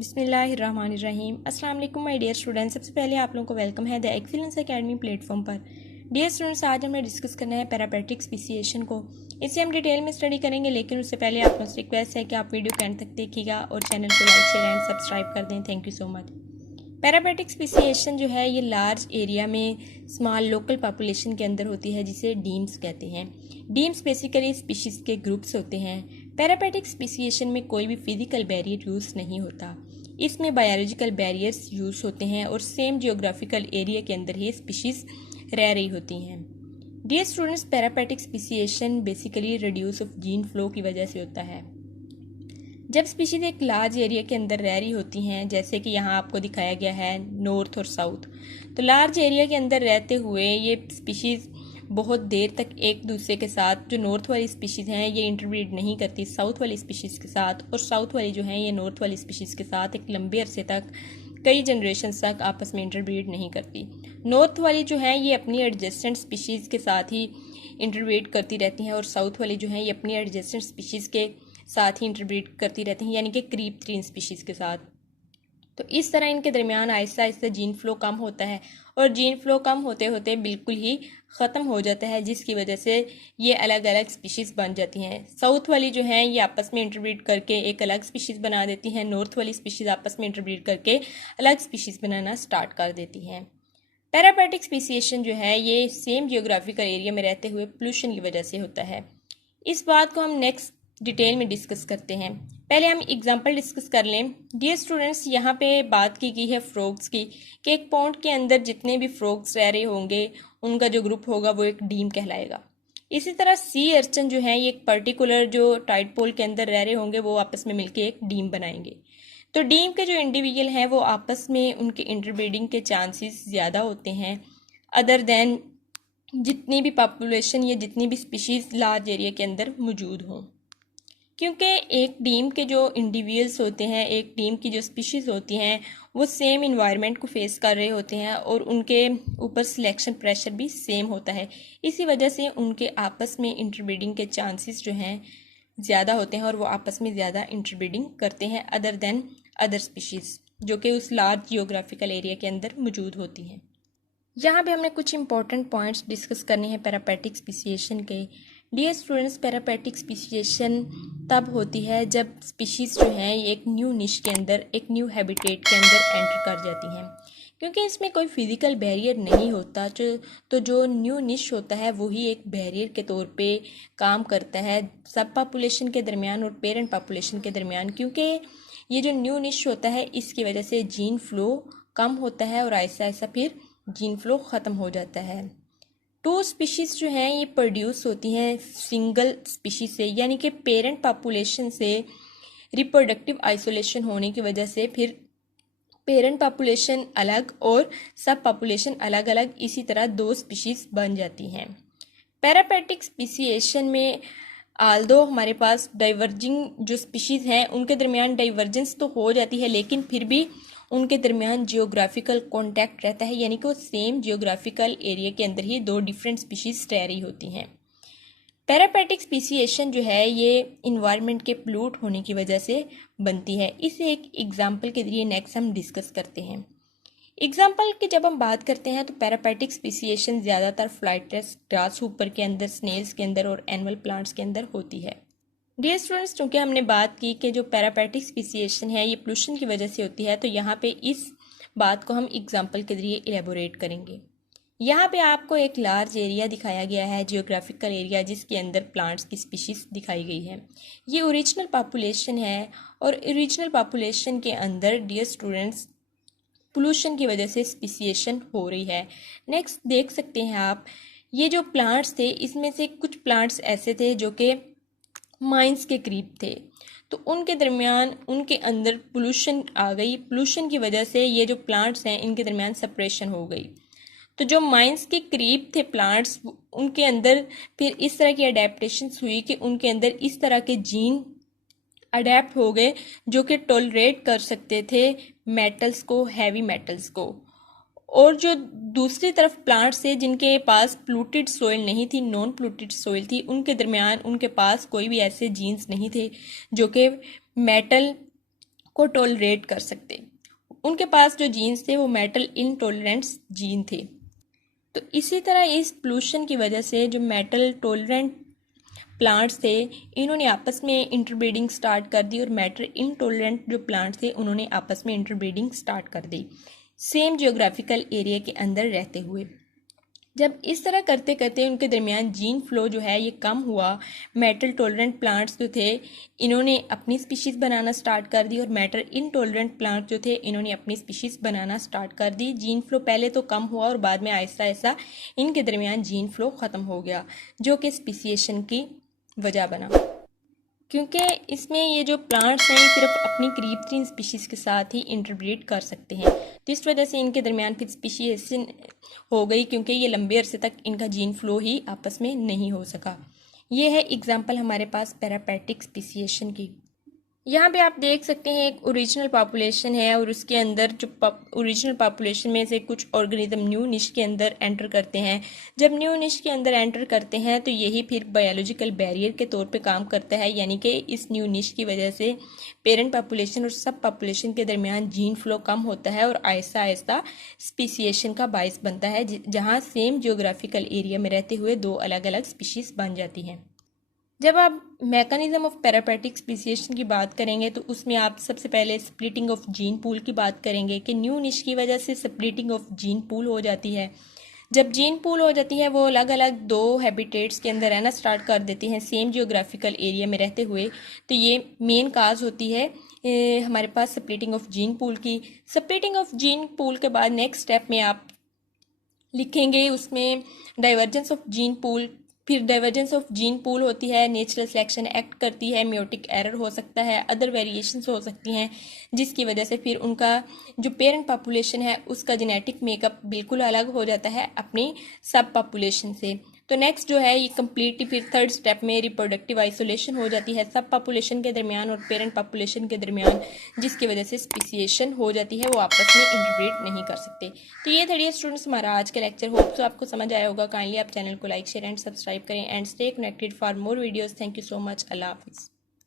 बिस्मिल्लाहिर्रहमानिर्रहीम। अस्सलाम वालेकुम माय डियर स्टूडेंट्स। सबसे पहले आप लोगों को वेलकम है द एक्सीलेंस एकेडमी प्लेटफॉर्म पर। डियर स्टूडेंट्स, आज हमें डिस्कस करना है पैरापेटिक स्पीसिएशन को। इसे हम डिटेल में स्टडी करेंगे, लेकिन उससे पहले आप लोगों से रिक्वेस्ट है कि आप वीडियो को एंड तक देखिएगा और चैनल को लाइक शेयर एंड सब्सक्राइब कर दें। Thank you so much. Parapatric speciation जो है ये लार्ज एरिया में स्मॉल लोकल पॉपुलेशन के अंदर होती है, जिसे डीम्स कहते हैं। डीम्स बेसिकली स्पीशीज के ग्रुप्स होते हैं। पैरापेटिक स्पीसिएशन में कोई भी फिजिकल बैरियर यूज़ नहीं होता, इसमें बायोलॉजिकल बैरियर्स यूज़ होते हैं और सेम जियोग्राफिकल एरिया के अंदर ही स्पीशीज रह रही होती हैं। Dear students, parapatric speciation basically reduce of gene flow की वजह से होता है। जब स्पीशीज एक लार्ज एरिया के अंदर रह रही होती हैं, जैसे कि यहाँ आपको दिखाया गया है नॉर्थ और साउथ, तो लार्ज एरिया के अंदर रहते हुए ये स्पीशीज बहुत देर तक एक दूसरे के साथ, जो नॉर्थ वाली स्पीशीज हैं ये इंटरब्रीड नहीं करती साउथ वाली स्पीशीज के साथ, और साउथ वाली जो हैं ये नॉर्थ वाली स्पीशीज के साथ एक लंबे अरसे तक, कई जनरेशन तक आपस में इंटरब्रीड नहीं करती। नॉर्थ वाली जो है ये अपनी एडजेसेंट स्पीशीज के साथ ही इंटरब्रीड करती रहती हैं, और साउथ वाली जो है ये अपनी एडजेसेंट स्पीशीज के साथ ही इंटरब्रीड करती रहती हैं, यानी कि करीब 3 स्पीशीज के साथ। तो इस तरह इनके दरमियान आहिस्ता आहिस्ता जीन फ्लो कम होता है, और जीन फ्लो कम होते होते बिल्कुल ही ख़त्म हो जाता है, जिसकी वजह से ये अलग अलग स्पीशीज़ बन जाती हैं। साउथ वाली जो हैं ये आपस में इंटरब्रीड करके एक अलग स्पीशीज़ बना देती हैं, नॉर्थ वाली स्पीशीज़ आपस में इंटरब्रीड करके अलग स्पीशीज़ बनाना स्टार्ट कर देती हैं। पैरापेटिक स्पीसिएशन जो है ये सेम जियोग्राफिकल एरिया में रहते हुए पोल्यूशन की वजह से होता है। इस बात को हम नेक्स्ट डिटेल में डिस्कस करते हैं। पहले हम एग्जांपल डिस्कस कर लें। डियर स्टूडेंट्स, यहाँ पे बात की गई है फ्रॉग्स की, कि एक पॉन्ड के अंदर जितने भी फ्रॉग्स रह रहे होंगे उनका जो ग्रुप होगा वो एक डीम कहलाएगा। इसी तरह सी अर्चन जो है ये एक पर्टिकुलर जो टाइड पोल के अंदर रह रहे होंगे वो आपस में मिलके एक डीम बनाएंगे। तो डीम के जो इंडिविजुअल हैं वो आपस में उनके इंटरब्रीडिंग के चांसेस ज़्यादा होते हैं अदर देन जितनी भी पॉपुलेशन या जितनी भी स्पीशीज़ लार्ज एरिया के अंदर मौजूद हों, क्योंकि एक टीम के जो इंडिविजुअल्स होते हैं, एक टीम की जो स्पीशीज़ होती हैं वो सेम इन्वायरमेंट को फेस कर रहे होते हैं, और उनके ऊपर सिलेक्शन प्रेशर भी सेम होता है। इसी वजह से उनके आपस में इंटरब्रीडिंग के चांसेस जो हैं ज़्यादा होते हैं, और वो आपस में ज़्यादा इंटरब्रीडिंग करते हैं अदर देन अदर स्पीशीज़ जो कि उस लार्ज जियोग्राफिकल एरिया के अंदर मौजूद होती हैं। यहाँ पे हमने कुछ इंपॉर्टेंट पॉइंट्स डिस्कस करने हैं पैरापेटिक स्पीसिएशन के। डियर स्टूडेंट्स, पैरापेटिक स्पीसिएशन तब होती है जब स्पीशीज़ जो हैं ये एक न्यू निश के अंदर, एक न्यू हैबिटेट के अंदर एंटर कर जाती हैं, क्योंकि इसमें कोई फिजिकल बैरियर नहीं होता। तो जो न्यू निश होता है वही एक बैरियर के तौर पे काम करता है सब पॉपुलेशन के दरमियान और पेरेंट पॉपुलेशन के दरमियान, क्योंकि ये जो न्यू निश होता है इसकी वजह से जीन फ्लो कम होता है और ऐसा ऐसा फिर जीन फ्लो ख़त्म हो जाता है। 2 स्पीशीज़ जो हैं ये प्रोड्यूस होती हैं सिंगल स्पीशीज़ से, यानी कि पेरेंट पॉपुलेशन से रिप्रोडक्टिव आइसोलेशन होने की वजह से फिर पेरेंट पॉपुलेशन अलग और सब पॉपुलेशन अलग अलग, इसी तरह 2 स्पीशीज़ बन जाती हैं। पैरापेटिक स्पीसिएशन में आल्दो हमारे पास डाइवर्जिंग जो स्पीशीज़ हैं उनके दरमियान डाइवर्जेंस तो हो जाती है, लेकिन फिर भी उनके दरमियान जियोग्राफिकल कांटेक्ट रहता है, यानी कि वो सेम जियोग्राफिकल एरिया के अंदर ही 2 डिफरेंट स्पीशीज़ रह रही होती हैं। पैरापेटिक स्पीसिएशन जो है ये इन्वायरमेंट के पोल्यूट होने की वजह से बनती है। इसे एक एग्जांपल के जरिए नेक्स्ट हम डिस्कस करते हैं। एग्जाम्पल की जब हम बात करते हैं तो पैरापेटिक स्पीसिएशन ज़्यादातर फ्लाइटलेस ग्रास हूपर के अंदर, स्नेल्स के अंदर और एनिमल प्लांट्स के अंदर होती है। डियर स्टूडेंट्स, चूँकि हमने बात की कि जो पैरापेटिक स्पीसिएशन है ये पोल्यूशन की वजह से होती है, तो यहाँ पे इस बात को हम एग्जाम्पल के जरिए इलेबोरेट करेंगे। यहाँ पे आपको एक लार्ज एरिया दिखाया गया है, जियोग्राफिकल एरिया, जिसके अंदर प्लांट्स की स्पीशीज़ दिखाई गई है। ये ओरिजिनल पॉपुलेशन है, और ओरिजिनल पॉपुलेशन के अंदर डियर स्टूडेंट्स पोल्यूशन की वजह से स्पीसिएशन हो रही है। नेक्स्ट देख सकते हैं आप, ये जो प्लांट्स थे इसमें से कुछ प्लांट्स ऐसे थे जो कि माइंस के करीब थे, तो उनके दरमियान उनके अंदर पोल्यूशन आ गई। पोल्यूशन की वजह से ये जो प्लांट्स हैं इनके दरमियान सेपरेशन हो गई। तो जो माइंस के करीब थे प्लांट्स, उनके अंदर फिर इस तरह की अडेप्टेशंस हुई कि उनके अंदर इस तरह के जीन अडेप्ट हो गए जो कि टॉलरेट कर सकते थे मेटल्स को, हैवी मेटल्स को। और जो दूसरी तरफ प्लांट्स थे जिनके पास प्लूटेड सोइल नहीं थी, नॉन प्लूटेड सोइल थी, उनके दरमियान उनके पास कोई भी ऐसे जीन्स नहीं थे जो कि मेटल को टॉलरेट कर सकते। उनके पास जो जीन्स थे वो मेटल इनटॉलरेंट जीन थे। तो इसी तरह इस पोल्यूशन की वजह से जो मेटल टॉलरेंट प्लांट्स थे इन्होंने आपस में इंटरब्रीडिंग स्टार्ट कर दी, और मेटल इनटॉलरेंट जो प्लांट्स थे उन्होंने आपस में इंटरब्रीडिंग स्टार्ट कर दी सेम जियोग्राफिकल एरिया के अंदर रहते हुए। जब इस तरह करते करते उनके दरमियान जीन फ्लो जो है ये कम हुआ, मेटल टॉलरेंट प्लांट्स जो थे इन्होंने अपनी स्पीशीज़ बनाना स्टार्ट कर दी, और मेटल इनटॉलरेंट प्लांट जो थे इन्होंने अपनी स्पीशीज़ बनाना स्टार्ट कर दी। जीन फ्लो पहले तो कम हुआ और बाद में आहिस्ता आहिस्ता इनके दरमियान जीन फ्लो ख़त्म हो गया, जो कि स्पीसिएशन की वजह बना, क्योंकि इसमें ये जो प्लांट्स हैं सिर्फ अपनी करीब तरीन स्पीशीज़ के साथ ही इंटरब्रीड कर सकते हैं। तो इस वजह से इनके दरमियान फिर स्पीशिएशन हो गई, क्योंकि ये लंबे अरसे तक इनका जीन फ्लो ही आपस में नहीं हो सका। ये है एग्जांपल हमारे पास पैरापैटिक स्पीसिएशन की। यहाँ पे आप देख सकते हैं एक ओरिजिनल पॉपुलेशन है, और उसके अंदर जो ओरिजिनल पॉपुलेशन में से कुछ ऑर्गेनिज्म न्यू निश के अंदर एंटर करते हैं। जब न्यू निश के अंदर एंटर करते हैं तो यही फिर बायोलॉजिकल बैरियर के तौर पे काम करता है, यानी कि इस न्यू निश की वजह से पेरेंट पॉपुलेशन और सब पॉपुलेशन के दरमियान जीन फ्लो कम होता है, और आहिस्ता आहिस्ता स्पीसिएशन का बायस बनता है, जहाँ सेम जियोग्राफिकल एरिया में रहते हुए दो अलग अलग स्पीशीज़ बन जाती हैं। जब आप मैकेनिज्म ऑफ पैरापैटिक स्पीसिएशन की बात करेंगे तो उसमें आप सबसे पहले स्प्लिटिंग ऑफ जीन पूल की बात करेंगे कि न्यू निश की वजह से स्प्लिटिंग ऑफ जीन पूल हो जाती है। जब जीन पूल हो जाती है वो अलग अलग दो हैबिटेट्स के अंदर रहना स्टार्ट कर देती हैं सेम जियोग्राफिकल एरिया में रहते हुए, तो ये मेन काज होती है हमारे पास स्प्लिटिंग ऑफ जीन पूल की। स्प्लिटिंग ऑफ जीन पूल के बाद नेक्स्ट स्टेप में आप लिखेंगे उसमें डाइवर्जेंस ऑफ जीन पूल। फिर डाइवर्जेंस ऑफ जीन पूल होती है, नेचुरल सिलेक्शन एक्ट करती है, म्योटिक एरर हो सकता है, अदर वेरिएशंस हो सकती हैं, जिसकी वजह से फिर उनका जो पेरेंट पॉपुलेशन है उसका जेनेटिक मेकअप बिल्कुल अलग हो जाता है अपनी सब पॉपुलेशन से। तो नेक्स्ट जो है ये कम्प्लीटली फिर थर्ड स्टेप में रिप्रोडक्टिव आइसोलेशन हो जाती है सब पॉपुलेशन के दरमियान और पेरेंट पॉपुलेशन के दरमियान, जिसकी वजह से स्पीसिएशन हो जाती है, वो आपस में इंटरब्रीड नहीं कर सकते। तो ये था डियर स्टूडेंट्स हमारा आज का लेक्चर। होप तो आपको समझ आया होगा। काइंडली आप चैनल को लाइक शेयर एंड सब्सक्राइब करें and stay connected for more videos. Thank you so much. अल्लाह हाफिज़।